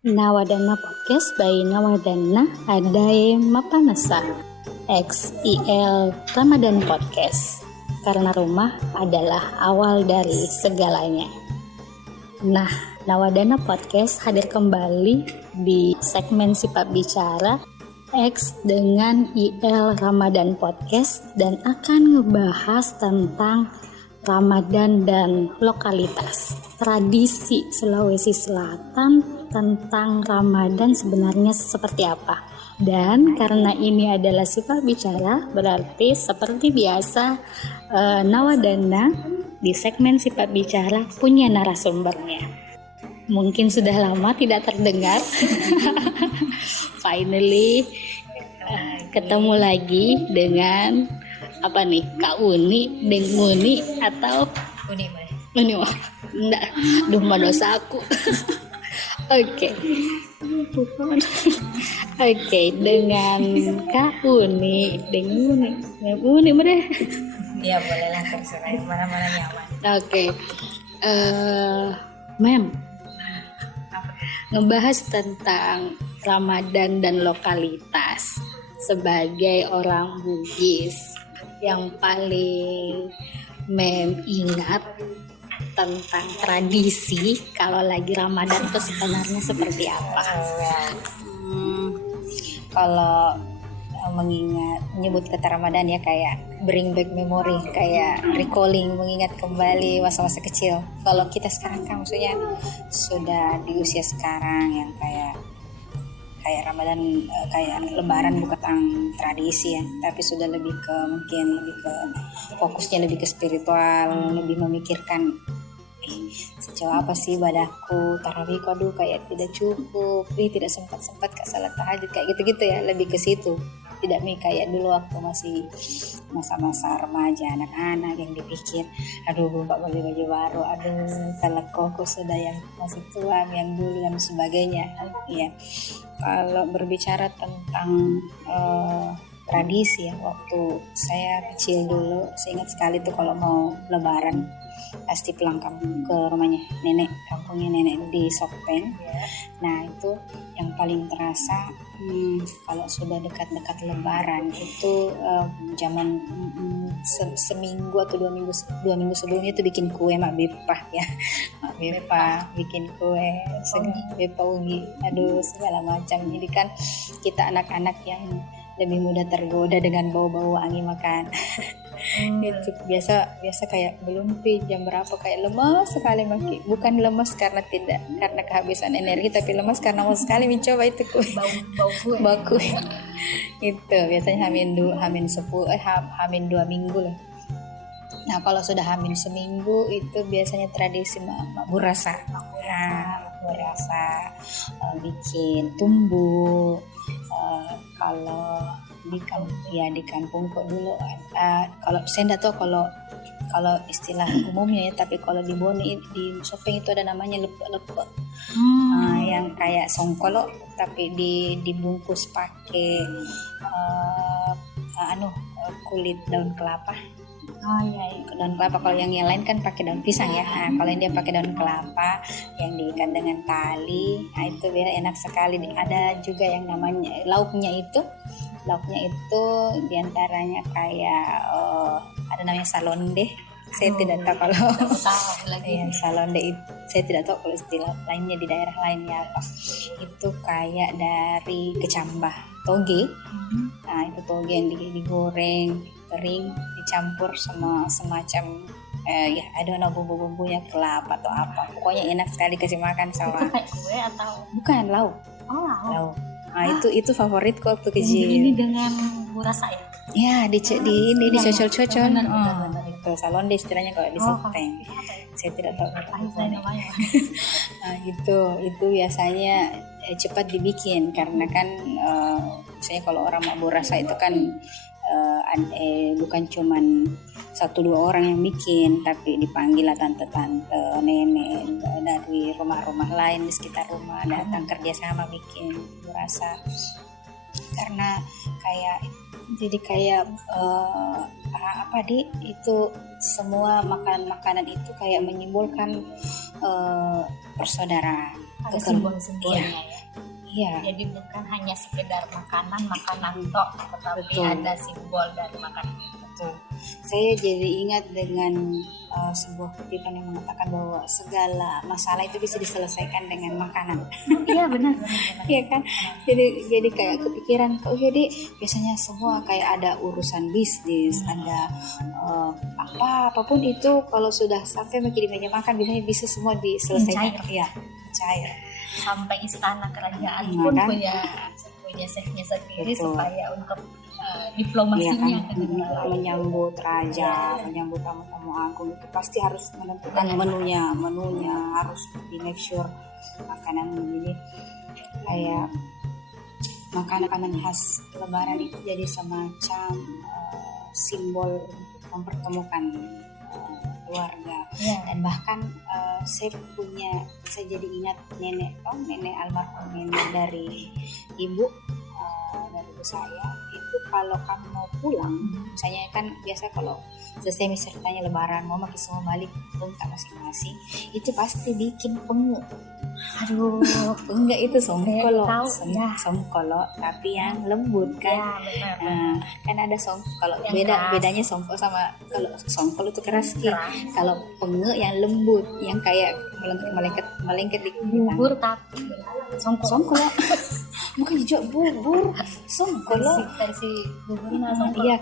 Nawadana Podcast by Nawadana Adae Mapanasa XIL Ramadan Podcast. Karena rumah adalah awal dari segalanya. Nah, Nawadana Podcast hadir kembali di segmen Sifat Bicara X dengan IL Ramadan Podcast dan akan ngebahas tentang Ramadan dan lokalitas. Tradisi Sulawesi Selatan tentang Ramadan sebenarnya seperti apa? Dan karena ini adalah sifat bicara, berarti seperti biasa Nawadana di segmen sifat bicara punya narasumbernya. Mungkin sudah lama tidak terdengar. Finally ketemu lagi dengan apa nih, Kak Uni, Deng Muni atau Uni mah? Enggak, duh mah dosa aku. Oke, dengan Kak Uni, Deng Muni deh. Iya boleh lah, terserah yang mana-mana nyaman. Oke, Mem, ngebahas tentang Ramadan dan lokalitas sebagai orang Bugis. Yang paling ingat tentang tradisi kalau lagi Ramadan itu sebenarnya seperti apa? Kalau menyebut kata Ramadan ya kayak bring back memory, kayak recalling, mengingat kembali masa-masa kecil. Kalau kita sekarang kan maksudnya sudah di usia sekarang yang kayak Ramadan, kayak Lebaran bukan tradisi ya, tapi sudah lebih ke fokusnya lebih ke spiritual, lebih memikirkan sejauh apa sih ibadahku, tarawih kok kayak tidak cukup, tidak sempat kak salat tahajud kayak gitu-gitu ya, lebih ke situ. Tidak kayak dulu waktu masih masa-masa remaja anak-anak yang dipikir aduh bapak beli baju baru, aduh kalau koko sudah yang masih tua yang dulu dan sebagainya ya. Kalau berbicara tentang tradisi ya, waktu saya kecil dulu saya ingat sekali tuh kalau mau lebaran pasti pulang kampung ke rumahnya nenek, kampungnya nenek di Sopeng. Nah itu yang paling terasa kalau sudah dekat-dekat lebaran itu zaman seminggu atau dua minggu sebelumnya itu bikin kue Mak Bepah ya. Mak Bepah bikin kue Bepah ugi, aduh segala macam. Jadi kan kita anak-anak yang lebih mudah tergoda dengan bau-bau wangi makan. Itu biasa kayak belum jam berapa kayak lemas sekali maki, bukan lemas karena kehabisan energi, tapi lemas karena mau sekali mencoba itu kue bau kue. Itu biasanya hamin 2 minggu lah. Nah kalau sudah hamin seminggu itu biasanya tradisi mabur rasa. Mabur rasa bikin tumbuh. Kalau di kampung kok dulu kalau saya enggak tahu kalau istilah umumnya ya, tapi kalau di Boni di Sopeng itu ada namanya lepek. Yang kayak songkolo tapi dibungkus pakai kulit daun kelapa. Daun kelapa. Kalau yang lain kan pakai daun pisang ya. Kalau yang dia pakai daun kelapa yang diikat dengan tali, itu biar enak sekali. Ada juga yang namanya lauknya itu diantaranya kayak ada namanya salonde. Saya tidak tahu kalau ya, salonde itu saya tidak tahu kalau istilah lainnya di daerah lainnya apa. Itu kayak dari kecambah toge. Nah itu toge yang digoreng kering dicampur sama semacam ya ada bumbu-bumbunya kelapa atau apa, pokoknya enak sekali kasih makan sama. Itu kayak kue atau bukan lauk? Lauk. Nah itu favoritku waktu kecil. Ini dengan burasa ya? Ya di dicocol-cocol. Itu salon istilahnya kalau di Sopeng. Saya tidak tahu namanya. Nah itu biasanya cepat dibikin karena kan misalnya kalau orang mau burasa itu kan bukan cuman 1-2 orang yang bikin, tapi dipanggil lah tante-tante, nenek dari rumah-rumah lain di sekitar rumah datang kerjasama bikin rasa. Karena kayak itu semua makanan itu kayak menyimbolkan persaudaraan. ada simbol-simbolnya ya. Iya. Jadi bukan hanya sekedar makanan tok, tetapi Betul. ada simbol dari makanan itu. Betul. Saya jadi ingat dengan sebuah kutipan yang mengatakan bahwa segala masalah itu bisa diselesaikan dengan makanan. Iya benar. Iya kan? Jadi kayak kepikiran kok jadi biasanya semua kayak ada urusan bisnis, ada apapun itu kalau sudah sampai di meja makan biasanya bisa semua diselesaikan. Iya, cair. Sampai istana kerajaan Iya pun kan? punya chefnya sendiri. Betul. Supaya untuk Iya diplomasinya kan? ke negara lain. Menyambut raja, menyambut tamu-tamu agung itu pasti harus menentukan menunya harus di make sure makanan ini kayak makanan khas Lebaran itu jadi semacam simbol untuk mempertemukan keluarga. Dan bahkan saya jadi ingat nenek almarhum nenek dari ibu saya itu kalau kamu mau pulang, misalnya kan biasa kalau selesai misalnya Lebaran mau makin semua balik ke masing-masing, itu pasti bikin penge. Aduh, penge itu songkolo, tapi yang lembut kan. Ya, benar. Kan ada kalau bedanya songkol sama kalau songkol itu keras sih. Kalau penge yang lembut, yang kayak melengket di Bubur tapi songkol. Bukan juga bubur, songkol. Versi buburnya songkol. Iya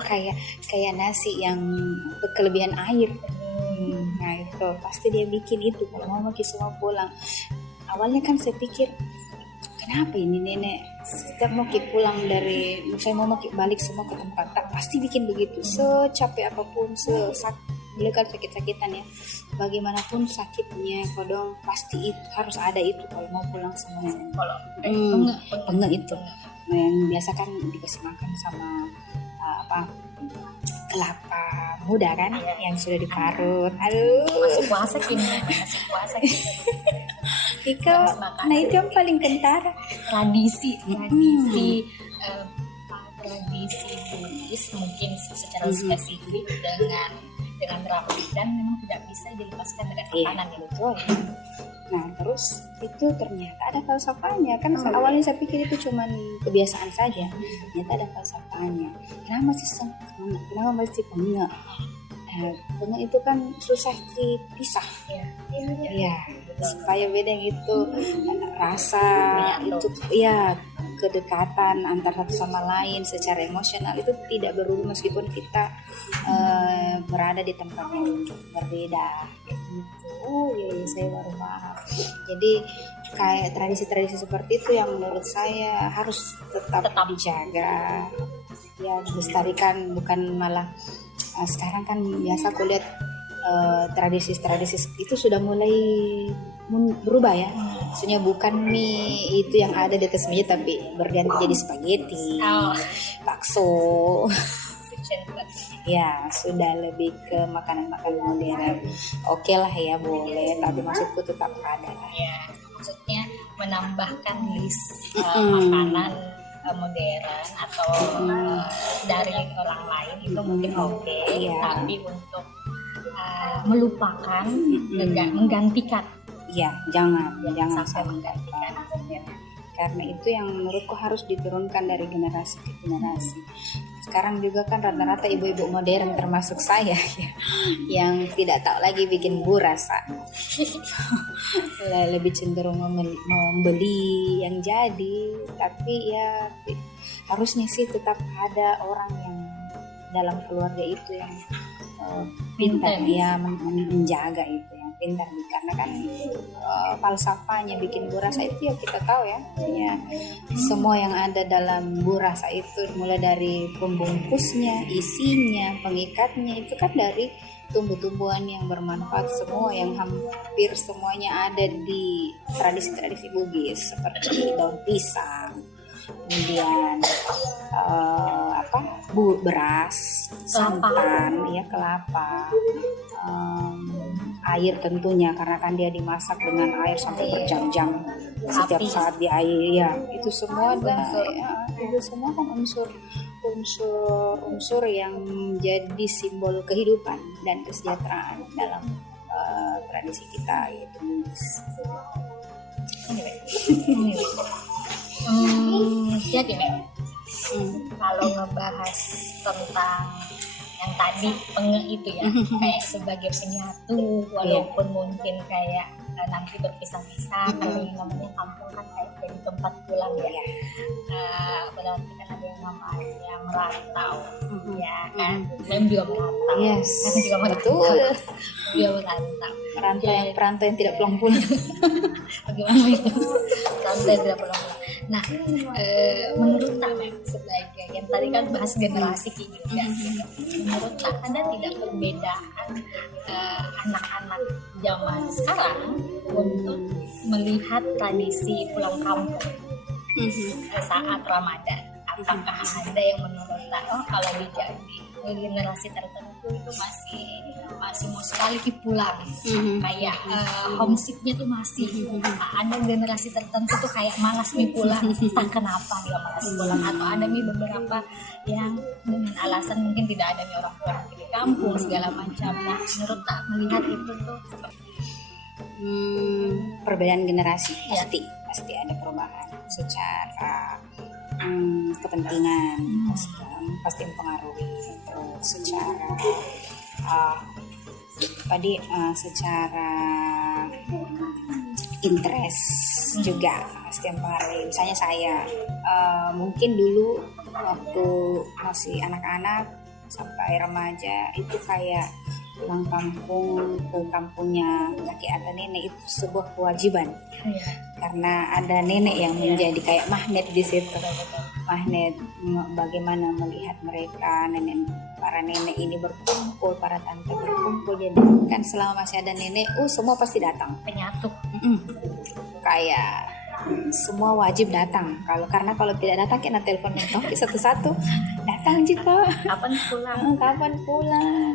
kayak nasi yang kelebihan air. Nah itu pasti dia bikin itu kalau mau semua pulang. Awalnya kan saya pikir kenapa ini nenek setiap mau pulang dari misalnya mau balik semua ke tempat tak pasti bikin begitu. Secapek apapun, boleh kan sakit-sakitan ya, bagaimanapun sakitnya kodong pasti itu harus ada itu kalau mau pulang semuanya. Kalau penge itu yang biasa kan dikasih makan sama kelapa muda kan, yang sudah diparut. Masih puasa kini. Nah itu yang paling kentara tradisi Bugis mungkin secara spesifik dengan Ramadan memang tidak bisa dilepaskan dengan makanan ya. Betul. Nah terus itu ternyata ada falsafahnya kan. Awalnya saya pikir itu cuma kebiasaan saja, ternyata ada falsafahnya. Kenapa mesti penge? Penge itu kan susah dipisah. Iya. Supaya beda gitu rasa itu ya, kedekatan antara satu sama lain secara emosional itu tidak berubah meskipun kita berada di tempat yang berbeda gitu. Oh iya, saya baru paham. Jadi kayak tradisi-tradisi seperti itu yang menurut saya harus tetap dijaga ya, dilestarikan, bukan malah sekarang kan biasa aku lihat tradisi-tradisi itu sudah mulai berubah ya. Maksudnya bukan mie itu yang ada di atas meja tapi berganti jadi spaghetti, bakso. Ya sudah lebih ke makanan-makanan modern. Oke lah ya, boleh, tapi maksudku tetap ada lah. Ya, maksudnya menambahkan list makanan modern atau dari orang lain itu mungkin oke, tapi untuk melupakan menggantikan. Iya, jangan sampai menggantikan. Karena itu yang menurutku harus diturunkan dari generasi ke generasi. Sekarang juga kan rata-rata ibu-ibu modern termasuk saya ya, yang tidak tahu lagi bikin burasa. Lebih cenderung membeli yang jadi, tapi ya harusnya sih tetap ada orang yang dalam keluarga itu yang pintar ya menjaga itu, yang pintar, karena kan falsafahnya bikin burasa itu ya kita tahu ya, semua yang ada dalam burasa itu mulai dari pembungkusnya, isinya, pengikatnya itu kan dari tumbuh-tumbuhan yang bermanfaat semua, yang hampir semuanya ada di tradisi-tradisi Bugis seperti daun pisang, kemudian beras, santan, ya kelapa, air tentunya karena kan dia dimasak dengan air sampai berjam-jam setiap saat di air ya, itu semua itu semua kan unsur yang menjadi simbol kehidupan dan kesejahteraan dalam tradisi kita yaitu Bugis. Jadi kalau ngebahas tentang yang tadi itu ya, kayak sebagai penyatu, walaupun mungkin kayak nanti berpisah-pisah, kalau yang namanya kampung kan kayak jadi tempat pulang ya. Berarti kan ada yang namanya merantau, ya kan? Mem juga merantau. Yes, juga merantau. Dia merantau. Perantau yang tidak pulang-pulang. Bagaimana itu? Perantau yang tidak pulang-pulang. Nah, menurut Tame sebagai yang tadi kan bahas generasi juga, menurut Tak ada tidak perbedaan anak-anak zaman sekarang untuk melihat tradisi pulang kampung saat Ramadan? Apakah ada yang menurut Tak, kalau dijadi generasi tertentu itu masih mau sekali pulang, kayak homesicknya tuh masih. Ada generasi tertentu tuh kayak malas pulang, entah kenapa dia malas pulang, atau ada beberapa yang dengan alasan mungkin tidak ada orang tua di kampung segala macam. Nah, menurut Tak melihat itu tuh perbedaan generasi pasti ada perubahan secara kepentingan, pasti mempengaruhi. Terus secara interest juga pasti mempengaruhi. Misalnya saya mungkin dulu waktu masih anak-anak sampai remaja itu kayak pulang kampung ke kampungnya kakek atau nenek itu sebuah kewajiban, karena ada nenek yang menjadi kayak magnet di situ. Magnet bagaimana melihat mereka, para nenek ini berkumpul, para tante berkumpul. Jadi kan selama masih ada nenek, semua pasti datang. Penyatu. Kayak semua wajib datang. Karena kalau tidak datang kena telepon mentok satu-satu. Datang juga. Kapan pulang? Kapan pulang?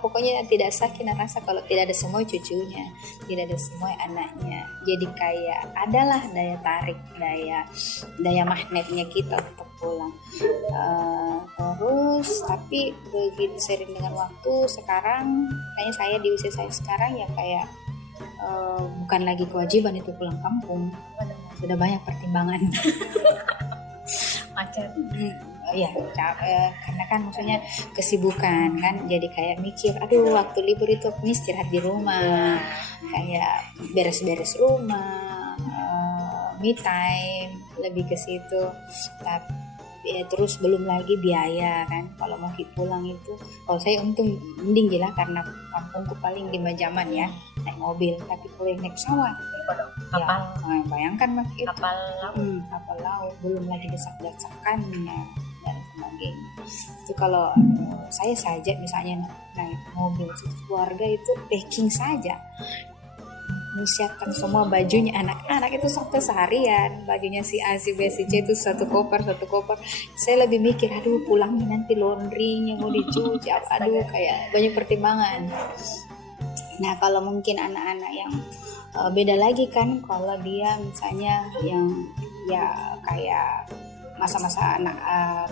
Pokoknya tidak sakit rasa kalau tidak ada semua cucunya, tidak ada semua anaknya. Jadi kayak adalah daya tarik, daya magnetnya kita untuk pulang. Terus tapi begitu sering dengan waktu sekarang, kayaknya saya di usia saya sekarang ya kayak bukan lagi kewajiban itu pulang kampung, sudah banyak pertimbangan. Macet. Karena kan maksudnya kesibukan kan, jadi kayak mikir, aduh waktu libur itu aku istirahat di rumah, kayak beres-beres rumah, me time, lebih ke situ. Tapi terus belum lagi biaya kan, kalau mau pulang itu, kalau saya untung mending gila karena kampungku paling 5 jaman ya naik mobil. Tapi kalau yang naik pesawat kapal, bayangkan kapal laut, belum lagi desak-desakannya dan sebagainya. Itu kalau saya saja misalnya naik mobil keluarga itu packing saja, menyiapkan semua bajunya anak-anak itu sampai seharian, bajunya si A, si B, si C itu satu koper. Saya lebih mikir, aduh pulangnya nanti laundrynya mau dicuci, aduh kayak banyak pertimbangan. Nah kalau mungkin anak-anak yang beda lagi kan, kalau dia misalnya yang ya kayak masa-masa anak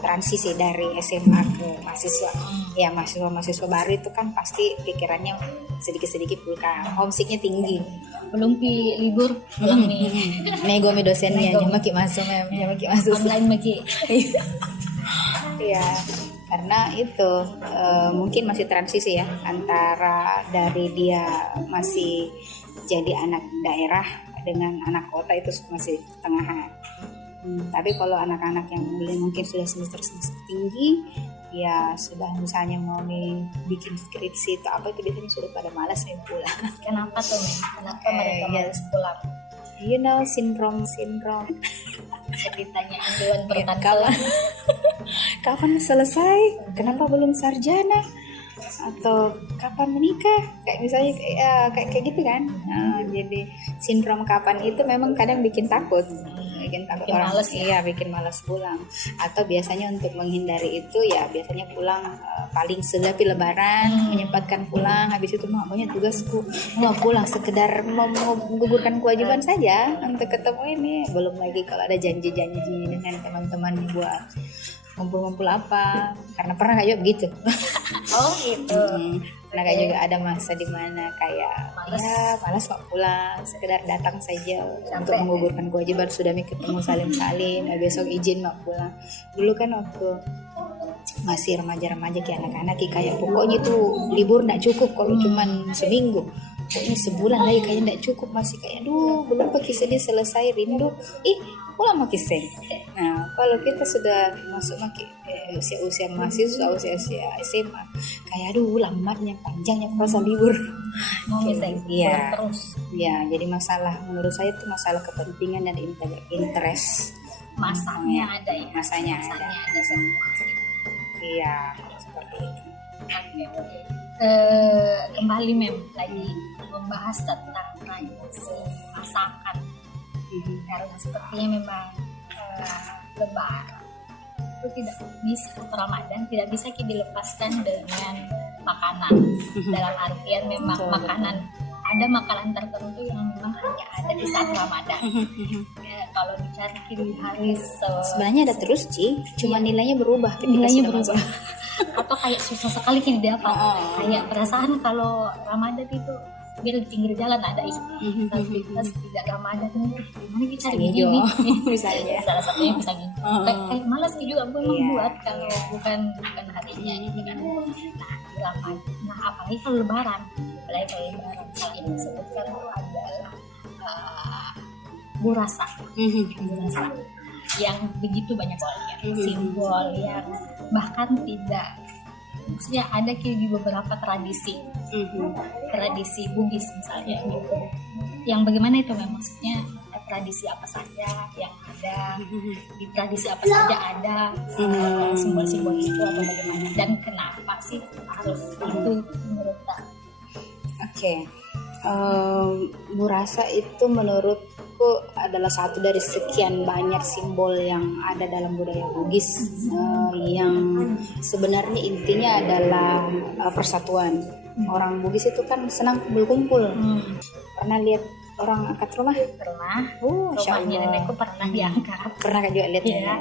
transisi dari SMA ke mahasiswa, ya mahasiswa baru itu kan pasti pikirannya sedikit pulang, homesicknya tinggi. Belum libur pulang nih. Nego dosennya maki masuk online maki. Iya, karena itu mungkin masih transisi ya antara dari dia masih jadi anak daerah dengan anak kota, itu masih tengahan. Tapi kalau anak-anak yang mungkin sudah semester tinggi, ya sudah misalnya mau bikin skripsi atau apa, itu biasanya sudah pada malas pulang. Kenapa tuh? Kenapa mereka malas pulang? Sindrom. Ditanya Dewan Pertanian kapan selesai? Kenapa belum sarjana? Atau kapan menikah? Kayak misalnya kayak gitu kan. Jadi sindrom kapan itu memang kadang bikin takut orang, malas ya? Bikin malas pulang. Atau biasanya untuk menghindari itu ya biasanya pulang paling segapi lebaran, menyempatkan pulang. Habis itu maunya tugasku mau pulang sekedar mau menggugurkan kewajiban saja untuk ketemu ini. Belum lagi kalau ada janji-janji dengan teman-teman buat ngumpul-ngumpul apa, karena pernah kayak begitu. Oh gitu. Karena kayak juga ada masa dimana kayak malas mau pulang, sekedar datang saja untuk menggugurkan kewajiban, sudah ketemu salim-salim, besok izin mau pulang. Dulu kan waktu masih remaja-remaja kayak anak-anak kayak pokoknya tuh libur nggak cukup kalau cuman seminggu. Ini sebulan lagi kayaknya nggak cukup, masih kayak belum kisah ini selesai rindu pulang mau kisah. Nah kalau kita sudah masuk usia mahasiswa, usia SMA, kayak lambatnya panjangnya puasa libur. Iya terus ya, jadi masalah menurut saya itu masalah kepentingan dan interest. Masanya ada ya, masanya ada semua. Iya seperti itu. Kembali lagi membahas tentang tradisi masakan, karena sepertinya memang Lebaran itu tidak bisa, Ramadan tidak bisa dilepaskan dengan makanan. Dalam artian memang makanan, ada makanan tertentu yang memang hanya ada di saat Ramadan. Kalau dicari di hari sebenarnya ada terus cuma nilainya berubah. Atau kayak susah sekali didapat. Kayak perasaan kalau Ramadan itu dia di pinggir jalan ada tapi pas tidak Ramadan gimana kita cari gini misalnya salah satunya pisang hijau. Kayak malas juga gue membuat kalau bukan harinya gitu kan. Nah Ramadan, apalagi kalau Lebaran, salah yang disebutkan itu adalah burasa yang begitu banyak simbol yang bahkan tidak, maksudnya ada di beberapa tradisi Bugis misalnya gitu, yang bagaimana itu maksudnya tradisi apa saja yang ada di tradisi apa saja ada simbol-simbol itu atau bagaimana, dan kenapa sih harus itu menurut Kak? Burasa itu menurutku adalah satu dari sekian banyak simbol yang ada dalam budaya Bugis, yang sebenarnya intinya adalah persatuan. Orang Bugis itu kan senang kumpul-kumpul. Pernah lihat orang angkat rumah? Pernah. Rumahnya nenekku pernah diangkat. Pernah kan juga lihat ya,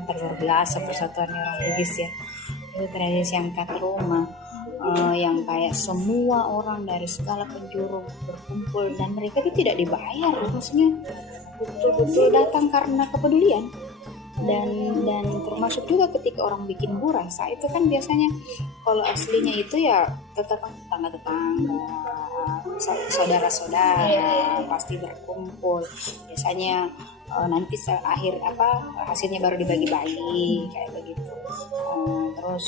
luar biasa persatuan orang Bugis ya. Itu tradisi angkat rumah. Yang kayak semua orang dari segala penjuru berkumpul dan mereka itu tidak dibayar, maksudnya betul-betul datang karena kepedulian. Dan termasuk juga ketika orang bikin burasa itu kan biasanya kalau aslinya itu ya tetangga-tetangga, saudara-saudara pasti berkumpul. Biasanya nanti akhir hasilnya baru dibagi-bagi kayak begitu. Terus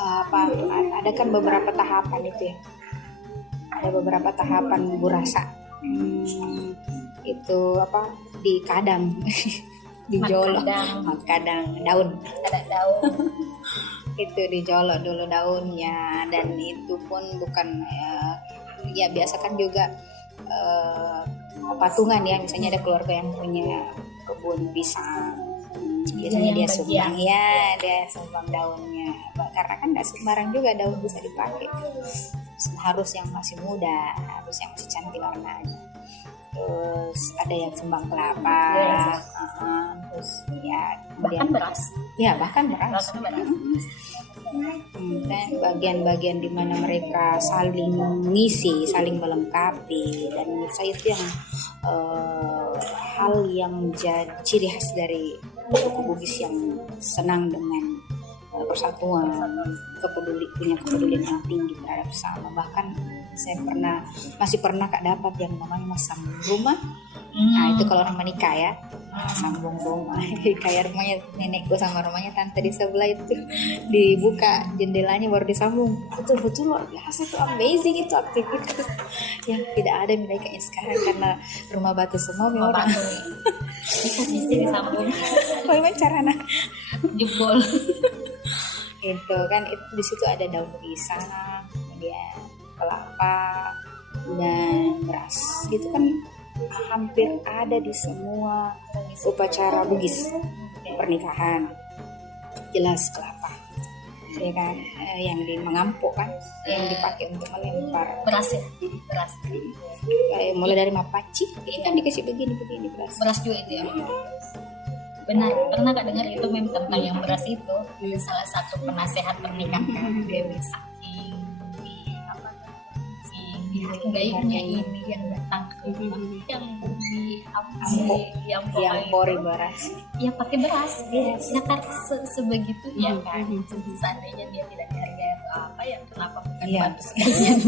ada kan beberapa tahapan itu ya. Ada beberapa tahapan burasa. Itu di kadang dijolok, kadang daun. Ada daun. Itu dijolok dulu daunnya, dan itu pun bukan ya biasa kan juga patungan ya, misalnya ada keluarga yang punya kebun pisang, biasanya dia sumbang daunnya, karena kan nggak sembarang juga daun bisa dipakai, harus yang masih muda, harus yang masih cantik warnanya. Terus ada yang sumbang kelapa, terus bahkan beras. Bagian-bagian di mana mereka saling mengisi, saling melengkapi, dan menurut saya itu yang hal yang jadi ciri khas dari suku Bugis yang senang dengan persatuan, punya kepedulian yang tinggi terhadap sesama. Bahkan saya masih pernah Kak dapat yang namanya sambung rumah. Nah itu kalau orang menikah ya, sambung rumah. Kayak rumahnya nenekku sama rumahnya tante di sebelah itu dibuka jendelanya baru disambung. Betul-betul luar biasa, itu amazing, itu aktivitas yang tidak ada kayaknya sekarang karena rumah batu semua orang. Bisa disambung. Bagaimana caranya? Jebol. Itu kan di situ ada daun pisang, kemudian kelapa dan beras. Itu kan hampir ada di semua upacara Bugis pernikahan. Jelas kelapa, ya kan, yang mengampuk kan, yang dipakai untuk melempar beras. Mulai dari mapaci, ini kan dikasih begini beras juga itu ya. Benar, pernah Kak dengar itu tentang yang beras itu, ada salah satu penasehat pernikahan, dia saking Kayaknya ini yang datang ke rumah, yang yang pori beras. ya pakai beras. Yes. Ya kan sebegitu ya kan. Seandainya dia tidak dihargai atau apa ya, kenapa bukan Iya. bantu sekalian?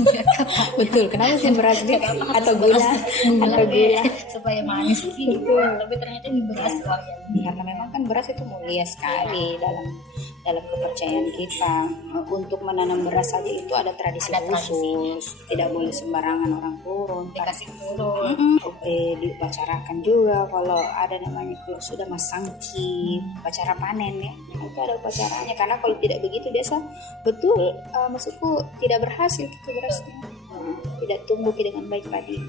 Betul, kenapa sih beras nih? Kenapa Atau harus gula? beras? Atau gula? Supaya manis gitu. Tapi ternyata ini beras loh ya. Karena memang kan beras itu mulia sekali dalam kepercayaan kita. Untuk menanam beras saja itu ada tradisi Ada tradisinya. khusus, tidak boleh sembarangan orang turun. Dikasih turun. Diupacarakan juga kalau ada namanya kalau sudah masang cip, upacara panen ya, itu ada upacaranya. Karena kalau tidak begitu biasa betul, maksudku tidak berhasil itu berasnya. Tidak tumbuh dengan baik padi.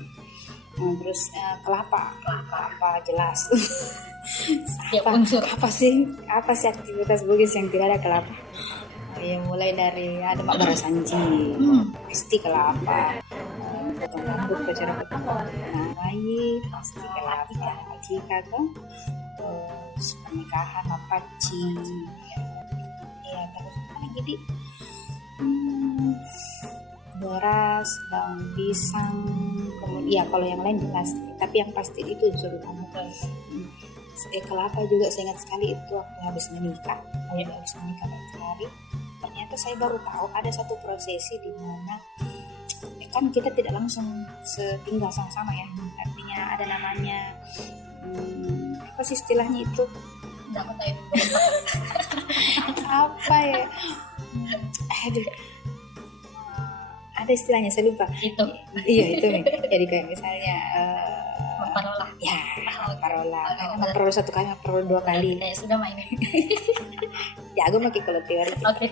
Terus kelapa jelas. Tiap unsur. Apa sih aktivitas Bugis yang tidak ada kelapa? Ya mulai dari ada mak beras anjing, pasti kelapa. Potong rambut, upacara potong rambut bayi, pasti kelapa. Jika kan terus pernikahan mapaci, ya terus jadi beras, daun pisang, kemudian ya kalau yang lain jelas, tapi yang pasti itu unsur utama. Kelapa juga saya ingat sekali itu waktu habis menikah berhari, ternyata saya baru tahu ada satu prosesi di mana kan kita tidak langsung setinggal sama-sama ya, artinya ada namanya apa sih istilahnya itu? Nggak mau tahu. Apa ya? Aduh, ada istilahnya saya lupa. Itu Iya itu nih. Jadi kayak misalnya parola. ya parola satu kali, parola dua kali. Kayak sudah main. Jago makin kalau teori. Oke.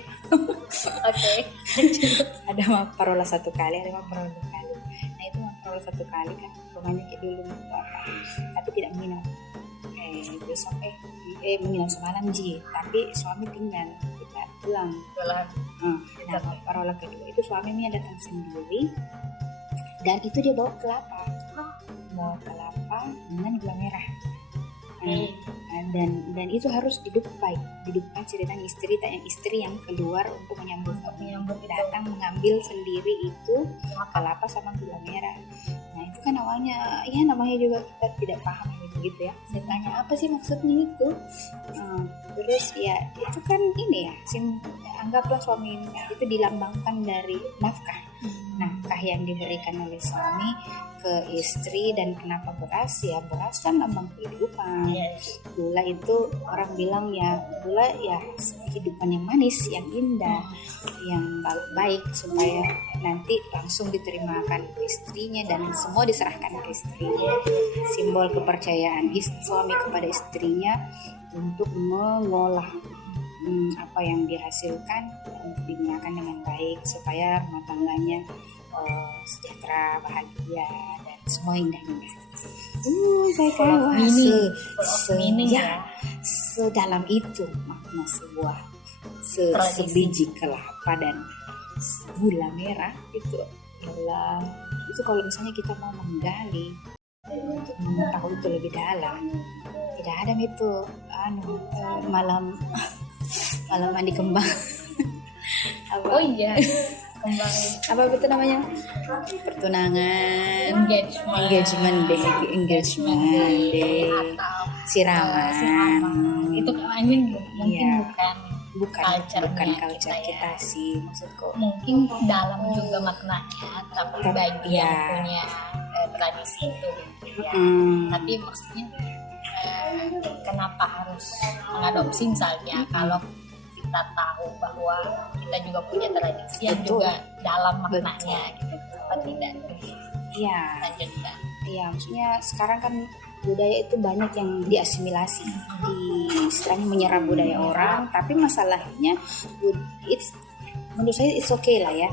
Ada mah parola satu kali, ada mah parola dua kali. Nah itu mah parola satu kali kan rumahnya kayak dulu tapi tidak menginap. Besok menginap semalam tapi suami tinggal, kita pulang. Nah parola kedua itu suaminya datang sendiri dan itu dia bawa kelapa dengan gula merah. Dan itu harus didupai ceritanya istri yang keluar untuk menyambut datang mengambil sendiri itu kelapa sama gula merah. Nah itu kan awalnya ya namanya juga kita tidak paham gitu ya, saya tanya apa sih maksudnya itu. Terus ya itu kan ini ya anggaplah suami itu dilambangkan dari nafkah yang diberikan oleh suami ke istri. Dan kenapa beras? Ya beras kan lambang kehidupan. Gula itu orang bilang ya gula ya kehidupan yang manis, yang indah, yang baik, supaya nanti langsung diterimakan istrinya dan semua diserahkan ke istri. Simbol kepercayaan suami kepada istrinya untuk mengolah apa yang dihasilkan untuk digunakan dengan baik supaya rumah tangganya sejahtera, bahagia, dan semua indah-indah. Saya kira sedalam itu makna sebuah sebiji kelapa dan gula merah itu adalah itu. Kalau misalnya kita mau menggali untuk mengetahui itu lebih dalam, tidak ada itu malam mandi kembang. Oh iya, kembang apa itu namanya? Pertunangan, engagement day, siraman. Itu mungkin bukan culture kita sih, maksudku. Mungkin dalam juga maknanya, tapi bagi yang punya tradisi itu ya. Tapi maksudnya kenapa harus mengadopsi misalnya kalau kita tahu bahwa kita juga punya tradisi yang juga dalam maknanya gitu, apa tidak? Iya. Iya, maksudnya sekarang kan budaya itu banyak yang diasimilasi, istilahnya menyerap budaya orang, tapi masalahnya menurut saya it's okay lah ya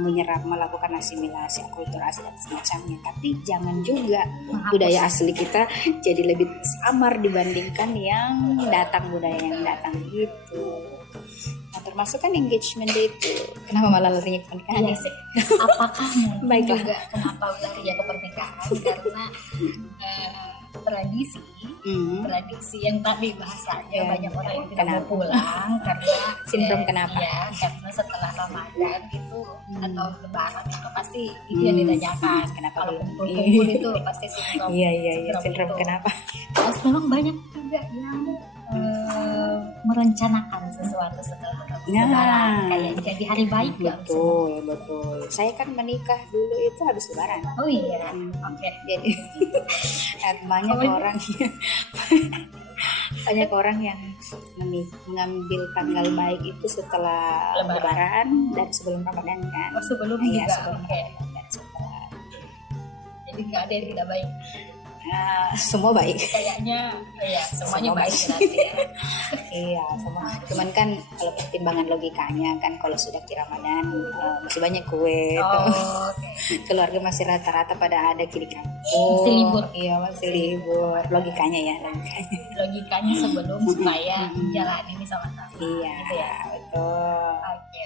menyerap, melakukan asimilasi, akulturasi dan semacamnya, tapi jangan juga budaya asli kita jadi lebih samar dibandingkan yang budaya yang datang gitu. Nah termasuk kan engagement day itu, kenapa malah larinya ke pernikahan? Iya sih. Apakah mungkin Baiklah. juga kenapa larinya ke pernikahan karena tradisi Hmm. tradisi yang tadi bahasanya Ya, banyak orang yang tidak mau kenapa? pulang karena Sindrom kenapa? ya karena setelah Ramadan itu Hmm. atau Lebaran itu pasti itu yang ditanyakan. Kenapa Kalau belum? kumpul-kumpul itu pasti sindrom Iya sindrom itu. kenapa? Terus memang banyak juga yang merencanakan sesuatu setelah Nah. Lebaran kayak jadi hari baik gak? Betul. Saya kan menikah dulu itu habis Lebaran. Oh iya, Hmm. oke. Jadi banyak Oh, orang banyak orang yang mengambil tanggal baik itu setelah Lebaran. Lebaran dan sebelum Ramadan kan. Oh, sebelum Iya, juga, sebelum oke. Ramadan dan setelah. Jadi gak ada yang tidak baik. Semua baik. Kayaknya ya semuanya Semua baik baik. berarti ya. Iya, semua. Cuman kan kalau pertimbangan logikanya kan kalau sudah di Ramadan masih banyak kue. Oh, oke. Keluarga masih rata-rata pada ada kiri kampung. Masih libur. Iya, masih libur. Logikanya ya, logikanya. Logikanya sebelum supaya jalan ini sama-sama. Iya, Gitu ya. betul. Oke.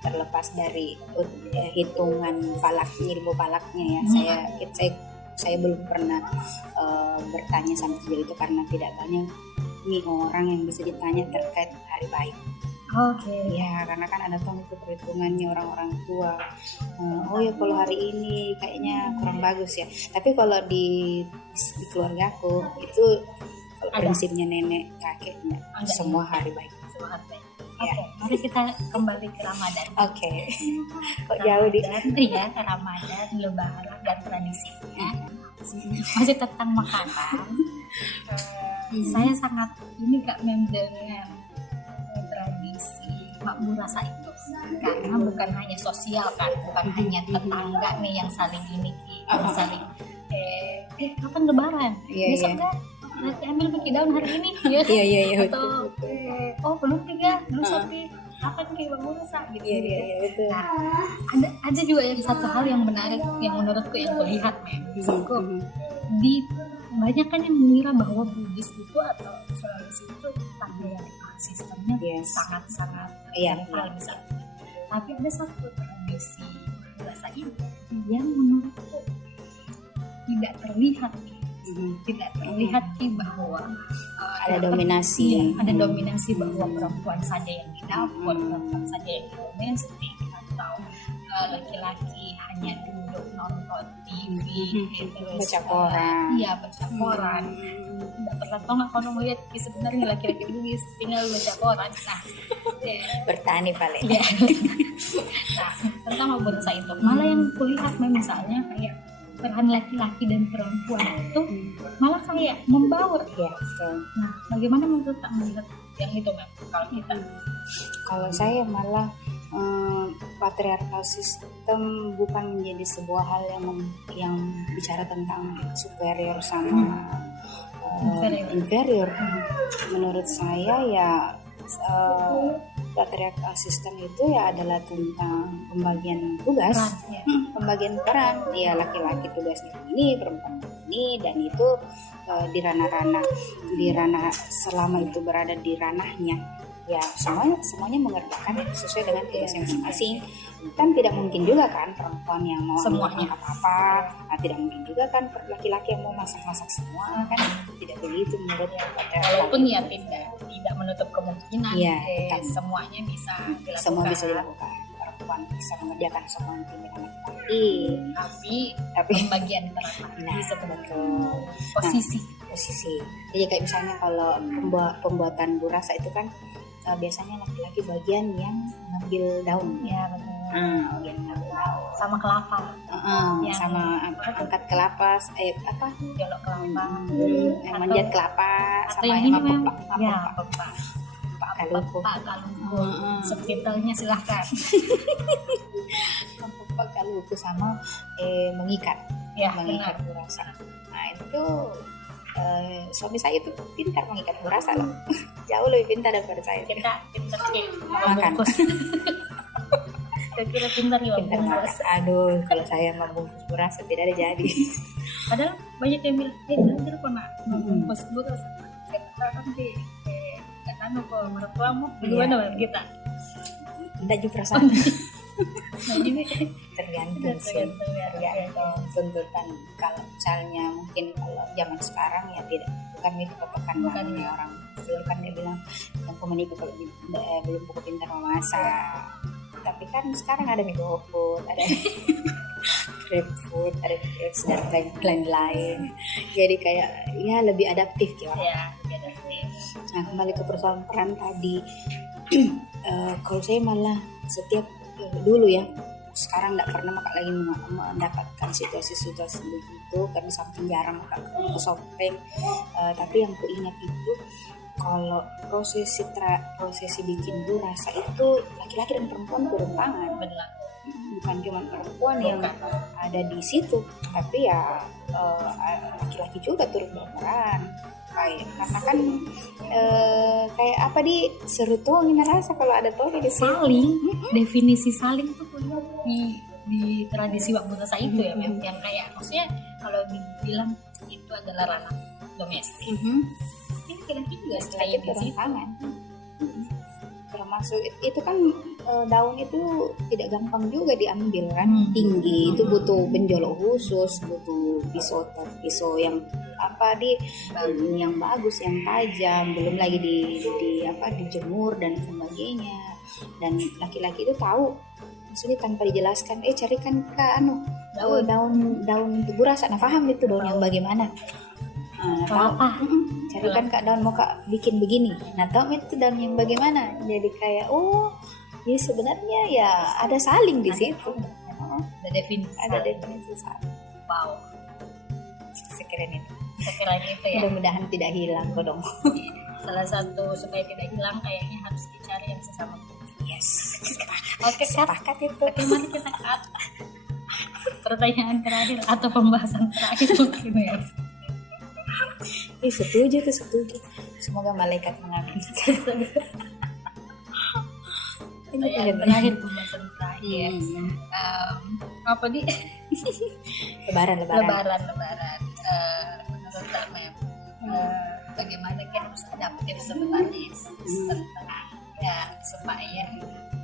Terlepas dari hitungan falaknya, ilmu falaknya ya. Saya belum pernah bertanya sampai sejauh itu karena tidak banyak nih orang yang bisa ditanya terkait hari baik. Oke. Ya, karena kan ada tuh itu perhitungannya orang-orang tua. Oh ya kalau hari ini kayaknya kurang bagus ya. Tapi kalau di keluargaku itu kalau Ada. prinsipnya nenek kakeknya Ada. semua hari baik. Semua baik. Ya. Oke, mari kita kembali ke Ramadan. Oke. Kok jauh di Ya, Ramadan, Lebaran dan tradisinya. Masih tentang makanan. Saya sangat ini Kak Mem dengan tradisi makmur rasa itu karena bukan hanya sosial kan, bukan hanya tetangga nih yang saling ini yang saling kapan Lebaran? Iya, Besok iya. kan nanti ambil bagi daun hari ini ya. Iya, Atau oh belum tiga belum sampai kapan kayak makmur rasa gitu. Iya, betul. Nah, ada juga yang satu hal yang menarik yang menurutku yang kulihat Mem. Di banyak kan yang mengira bahwa Bugis itu atau Sulawesi itu patriarkal sistemnya Yes. sangat-sangat Iya, patriarkal misalnya. Tapi ada satu tradisi bahasa ini yang menurutku tidak terlihat bahwa Ada dominasi. iya, ada dominasi bahwa perempuan saja yang di dapur, perempuan saja yang di domestik atau laki-laki hanya duduk nonton TV terus Baca koran. iya baca koran. Tidak pernah tahu nggak kalau melihat sebenarnya laki-laki Bugis tinggal baca koran. Nah, Bertani paling. ya. Nah, pertama berusaha itu malah yang kulihat misalnya kayak peran laki-laki dan perempuan itu malah kayak membaur. Iya, betul. Nah, bagaimana menurut Kak melihat yang itu Mem? Kalau kita Kalau saya malah patriarkal sistem bukan menjadi sebuah hal yang bicara tentang superior sama inferior. Menurut saya ya patriarkal sistem itu ya adalah tentang pembagian tugas, peran ya. pembagian peran. Ya laki-laki tugasnya ini, perempuan ini, dan itu di ranah selama itu berada di ranahnya. Ya semuanya mengerjakan sesuai dengan tugasnya masing-masing. Kan tidak mungkin juga kan perempuan yang mau Semuanya. apa-apa, tidak mungkin juga kan laki-laki yang mau masak-masak semua kan tidak begitu menurutnya. Walaupun ya tidak menutup kemungkinan Iya, tetap. semuanya bisa dilakukan. Semua bisa dilakukan. Perempuan bisa mengerjakan semua yang timbangan laki-laki. Tapi pembagian peran Nah, lagi sebenarnya betul. posisi. Jadi kayak misalnya kalau pembuatan burasa itu kan biasanya laki-laki bagian yang ngambil daun. ya betul. Bagian ngambil daun. Sama kelapa, Yang- Sama angkat kelapa, jolok kelapa, yang manjat kelapa, atau sama yang ini yang Mem, pepak, ya pepak. kaluku. Pak Kalungku, subtitlenya silahkan. Pepak kaluku sama mengikat. Ya Mengikat benar. burasa. Nah itu suami saya itu pintar mengikat burasa loh. Jauh lebih pintar daripada saya. Kita pintar sih Makan. membungkus. Kira-kira pintar ya Pintar membungkus. makan. Aduh, kalau saya membungkus burasa tidak ada jadi. Padahal banyak yang bilang, belajar kok nak membungkus beras. Kita kan di kan kok mertuamu Iya. gimana Bang, kita? Tidak juga perasaan. Nah, ini Tergantung sih, tergantung tuntutan. Kalau misalnya mungkin kalau zaman sekarang ya tidak, bukan itu patokan namanya orang dulu kan dia bilang yang menikah kalau belum cukup pintar memasak. Tapi kan sekarang ada GoFood, ada GrabFood, ada Grabs dan lain-lain. Jadi kayak ya lebih adaptif gitu. ya beda sih. Nah, kembali ke persoalan peran tadi. Kalau saya malah setiap dulu ya, sekarang nggak pernah maka lagi mendapatkan situasi-situasi begitu karena saking jarang maka ke shopping. Tapi yang ku ingat itu kalau prosesi bikin burasa itu laki-laki dan perempuan turun tangan. Benar. Bukan cuma perempuan yang ada di situ, tapi ya laki-laki juga turut berperan. Karena kan kayak apa seru tuh ngerasa kalau ada tuh di Saling, definisi saling tuh di tradisi Wak Burasa itu ya, Mem. Yang kayak maksudnya kalau dibilang itu adalah ranah domestik. Ini laki-laki juga kayak di situ. tangan. Termasuk itu kan daun itu tidak gampang juga diambil kan, tinggi itu butuh benjolok khusus, butuh pisau yang yang bagus, yang tajam, belum lagi dijemur dan sebagainya. Dan laki-laki itu tahu, maksudnya tanpa dijelaskan, carikan ke daun untuk burasa, nah paham itu daun yang bagaimana. Carikan kak daun mau kak bikin begini, nah tahu itu daun yang bagaimana. Jadi kayak ya sebenarnya ya ada saling di situ, ada definisi saling. Wow, Sekeren itu ya. Mudah-mudahan tidak hilang kok dong. Salah satu supaya tidak hilang kayaknya harus dicari yang sesama. Yes. Oke, sepakat itu. Oke, mari kita cut. Pertanyaan terakhir atau pembahasan terakhir mungkin ya. Setuju. Semoga malaikat mengaminkan. Pertanyaan terakhir, pembahasan terakhir. Apa nih? Lebaran. Menurut Kak Mem, bagaimana kita harus adaptif sebenarnya tentang supaya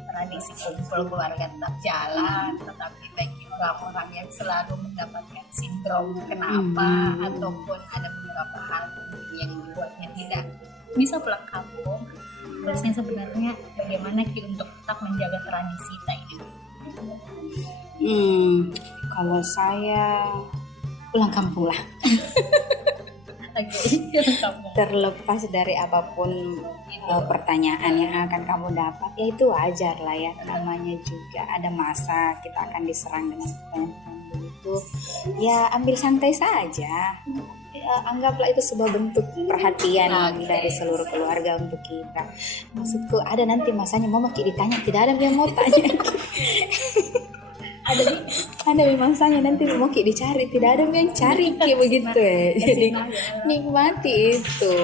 tradisi kumpul keluarga tetap jalan, tetapi bagi orang-orang yang selalu mendapatkan sindrom kenapa ataupun ada beberapa hal yang membuatnya tidak bisa pulang kampung, terusnya sebenarnya bagaimana untuk tetap menjaga tradisi kita ini? Kalau saya pulang kampung lah. Terlepas dari apapun pertanyaan yang akan kamu dapat, ya itu wajar lah ya, namanya juga ada masa kita akan diserang dengan pertanyaan begitu. Ya ambil santai saja, anggaplah itu sebuah bentuk perhatian dari seluruh keluarga untuk kita. Maksudku ada nanti masanya mau ditanya, tidak ada yang mau tanya. ada masanya nanti mau dicari, tidak ada yang cari kayak begitu ya. Jadi nikmati itu.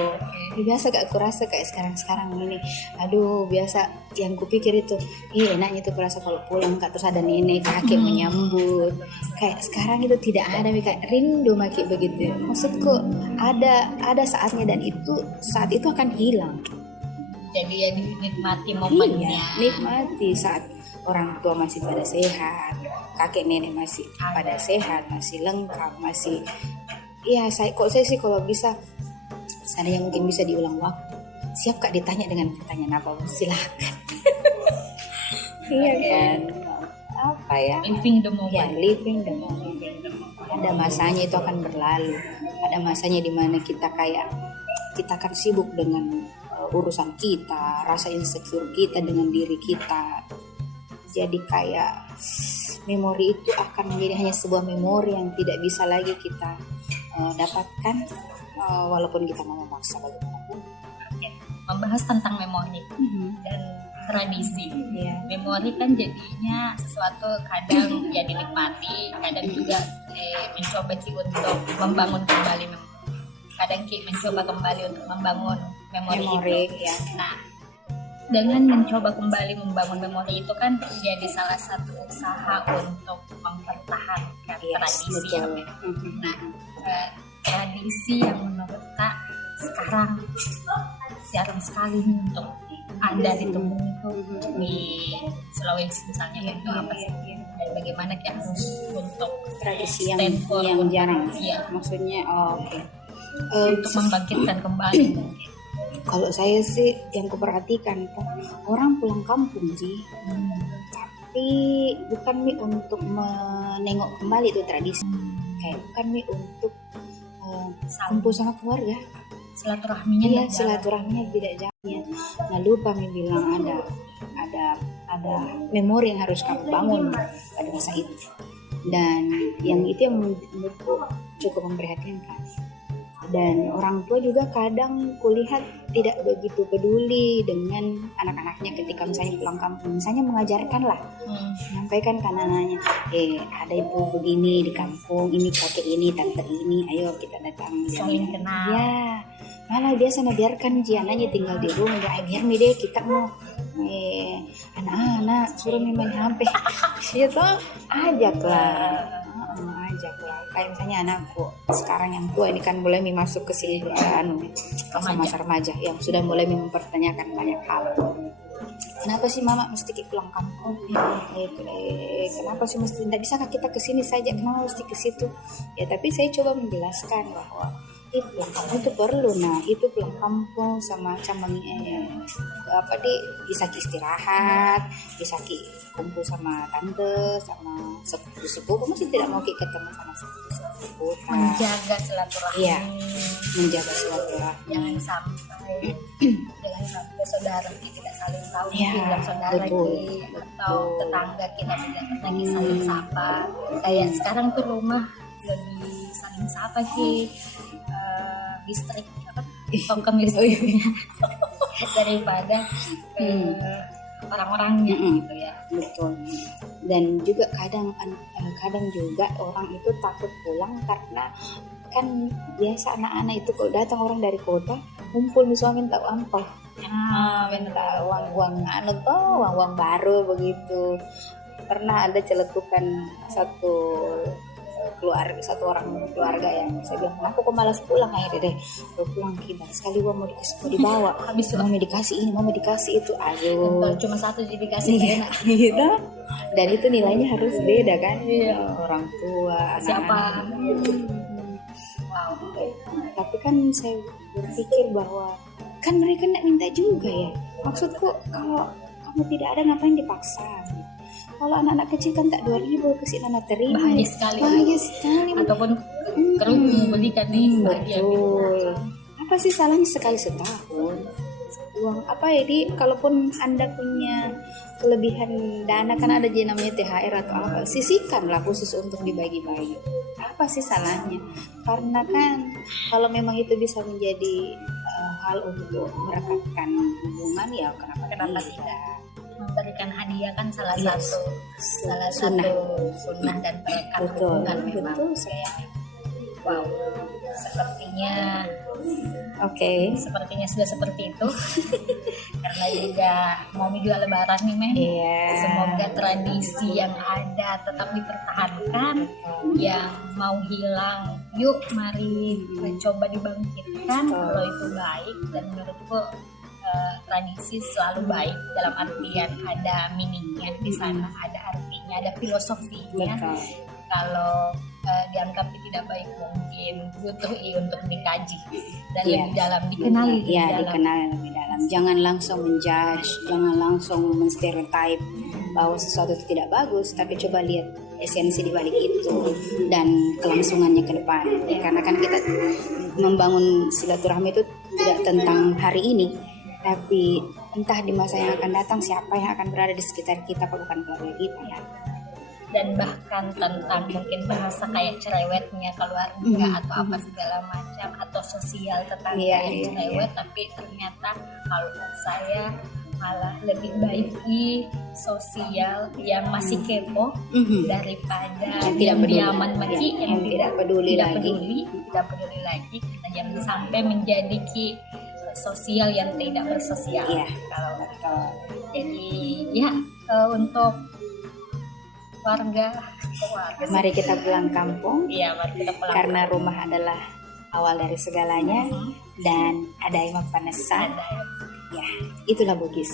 Biasa gak kurasa kayak sekarang ini, biasa yang kupikir itu enaknya itu kurasa kalau pulang kak terus ada nenek kakek menyambut. Kayak sekarang itu tidak ada, kayak rindu maki begitu. Maksudku ada saatnya dan saat itu akan hilang. Jadi ya dinikmati momennya. Nikmati saat orang tua masih pada sehat, kakek nenek masih pada sehat, masih lengkap, masih saya sih kalau bisa seandainya mungkin bisa diulang waktu, siap kak ditanya dengan pertanyaan apa silakan. Iya kan, apa ya, living the moment. Living the moment. Ada masanya itu akan berlalu, ada masanya di mana kita akan sibuk dengan urusan kita, rasa insecure kita dengan diri kita. Jadi kayak memori itu akan menjadi hanya sebuah memori yang tidak bisa lagi kita dapatkan walaupun kita mau memaksa bagaimanapun. Membahas tentang memori dan tradisi. Memori kan jadinya sesuatu kadang ya dinikmati, kadang juga mencoba untuk membangun kembali memori. Kadang mencoba kembali untuk membangun memori itu. Nah, dengan mencoba kembali membangun memori itu kan jadi salah satu usaha untuk mempertahankan tradisi. Nah, tradisi yang menurut Kak sekarang jarang sekali untuk ada di tubuh itu di Sulawesi misalnya itu apa sih, dan bagaimana kita harus untuk Tradisi yang stand for jarang. ya, Maksudnya oke. untuk membangkitkan kembali mungkin. Kalau saya sih yang kuperhatikan orang pulang kampung sih, tapi bukan Mi untuk menengok kembali itu tradisi, kayak bukan Mi untuk kumpul sama keluarga. Silaturahminya Iya, nggak jalan. silaturahminya tidak jalan. Nah, lupa Mi bilang ada memori yang harus kamu bangun pada masa itu. Dan yang itu yang menurutku cukup memprihatinkan. Dan orang tua juga kadang kulihat tidak begitu peduli dengan anak-anaknya ketika misalnya pulang kampung. Misalnya mengajarkan lah, menyampaikan ke anak-anaknya, ada ibu begini di kampung, ini kakek ini, tante ini, ayo kita datang. Saling kenal. Ya, malah biasa biarkan anaknya tinggal di rumah, biar mi deh kita mau anak-anak suruh main HP. Ya toh, ajaklah. Kayak misalnya anakku sekarang yang tua ini kan mulai masuk ke sini masa remaja yang sudah mulai mempertanyakan banyak hal. Kenapa sih mama mesti pulang kampung? Kenapa sih mesti tidak bisa kita ke sini saja? Kenapa mesti ke situ? Ya tapi saya coba menjelaskan bahwa pulang kampung itu perlu. Nah itu pulang kampung sama bisa istirahat, bisa kumpul sama tante, sama sepupu. Masih tidak mau ketemu sama sepupu. Menjaga silaturahmi. Iya, menjaga silaturahmi. Jangan sampai saudara kita tidak saling tahu, Ya, bilang saudara betul. atau tetangga kita tidak lagi saling sapa. Kayak sekarang tuh rumah lebih saling sapa listrik token listriknya daripada orang-orangnya gitu ya. Betul. Dan juga kadang juga orang itu takut pulang karena kan biasa anak-anak itu kalau datang orang dari kota kumpul misalnya minta ampau, minta uang baru begitu. Pernah ada celetukan satu orang keluarga ya, saya bilang aku kok malas pulang, akhirnya deh pulang kita sekali uang mau dibawa habis mau dikasih ini mau dikasih itu, aduh cuma satu jadi dikasih enak gitu. Dan itu nilainya harus beda kan, orang tua siapa wow. Tapi kan saya berpikir bahwa kan mereka nak minta juga ya, maksudku kalau kamu tidak ada ngapain dipaksa. Kalau anak-anak kecil kan tak 2.000 kasih anak terima, bahagia sekali ataupun kalau membelikan nih betul. Apa sih salahnya sekali setahun uang apa ya kalaupun anda punya kelebihan dana kan ada namanya THR atau apa, sisihkanlah khusus untuk dibagi-bagi. Apa sih salahnya? Karena kan kalau memang itu bisa menjadi hal untuk merekatkan hubungan, ya kenapa tidak? Memberikan hadiah kan salah satu sunnah dan perekat hubungan memang. Wow, sepertinya sepertinya sudah seperti itu. Karena juga lebaran nih Meh. Semoga tradisi yang ada tetap dipertahankan. Yang mau hilang, yuk mari coba dibangkitkan kalau itu baik. Dan menurutku tradisi selalu baik dalam artian ada meaningnya di sana, ada artinya, ada filosofinya. Kalau dianggap tidak baik mungkin butuh untuk dikaji dan lebih dalam dikenali. Dikenali lebih dalam. Jangan langsung menjudge, jangan langsung menstereotip bahwa sesuatu itu tidak bagus, tapi coba lihat esensi di balik itu dan kelangsungannya ke depan. Karena kan kita membangun silaturahmi itu tidak tentang hari ini, tapi entah di masa yang akan datang siapa yang akan berada di sekitar kita kalau bukan keluarga kita ya. Dan bahkan tentang mungkin bahasa kayak cerewetnya keluarga atau apa segala macam, atau sosial tetangga yang cerewet, tapi ternyata kalau saya malah lebih baik di sosial yang masih kepo daripada yang diaman yang tidak peduli lagi karena yang sampai menjadi sosial yang tidak bersosial. Kalau jadi untuk warga mari kita pulang kampung. Mari kita pulang karena rumah adalah awal dari segalanya dan ada yang panesan Ya, itulah Bugis.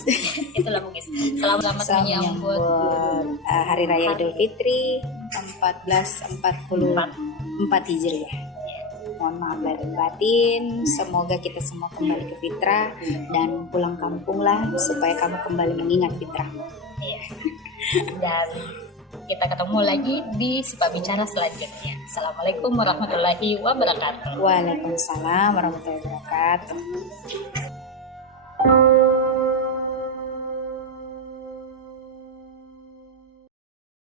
Itulah Bugis. Selamat menyambut Hari Raya Idul Fitri 1444 Hijriah. Mohon maaf lahir dan batin. Semoga kita semua kembali ke fitrah dan pulang kampung lah supaya kamu kembali mengingat fitrah. Iya. Dan kita ketemu lagi di Sipak Bicara selanjutnya. Assalamualaikum warahmatullahi wabarakatuh. Waalaikumsalam warahmatullahi wabarakatuh.